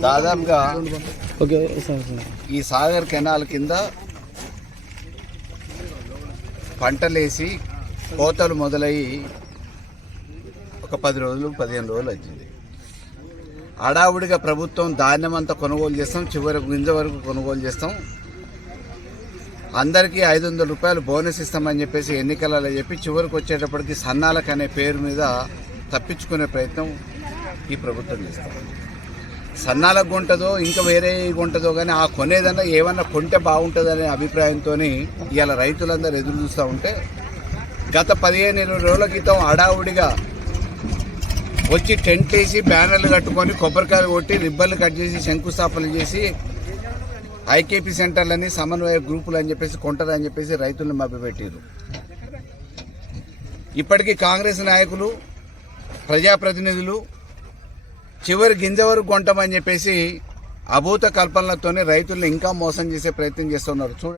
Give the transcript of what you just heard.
దాదాపుగా ఓకే ఈ సాగర్ కెనాల్ కింద పంటలేసి కోతలు మొదలయ్యి ఒక పది రోజులు పదిహేను రోజులు వచ్చింది హడావుడిగా ప్రభుత్వం ధాన్యం అంతా కొనుగోలు చేస్తాం చివరి గింజ వరకు కొనుగోలు చేస్తాం. అందరికీ ఐదు వందల రూపాయలు బోనస్ ఇస్తామని చెప్పేసి ఎన్నికలలో చెప్పి చివరికి వచ్చేటప్పటికి సన్నాలకు అనే పేరు మీద తప్పించుకునే ప్రయత్నం ఈ ప్రభుత్వం చేస్తాం. సన్నాలకు కొంటదో ఇంకా వేరే కొంటదో కానీ ఆ కొనేదన్నా ఏమన్నా కొంటే బాగుంటుందనే అభిప్రాయంతో ఇవాళ రైతులందరూ ఎదురు చూస్తూ ఉంటే గత పదిహేను ఇరవై రోజుల క్రితం హడావుడిగా వచ్చి టెంట్ వేసి బ్యానర్లు కట్టుకొని కొబ్బరికాయలు కొట్టి రిబ్బన్లు కట్ చేసి శంకుస్థాపనలు చేసి ఐకేపీ సెంటర్లని సమన్వయ గ్రూపులు అని చెప్పేసి కొంటారని చెప్పేసి రైతులను మభ్యపెట్టారు ఇప్పటికీ కాంగ్రెస్ నాయకులు ప్రజాప్రతినిధులు చివరి గింజ వరకు కొంటామని చెప్పేసి అభూత కల్పనలతోనే రైతులను ఇంకా మోసం చేసే ప్రయత్నం చేస్తున్నారు. చూడండి.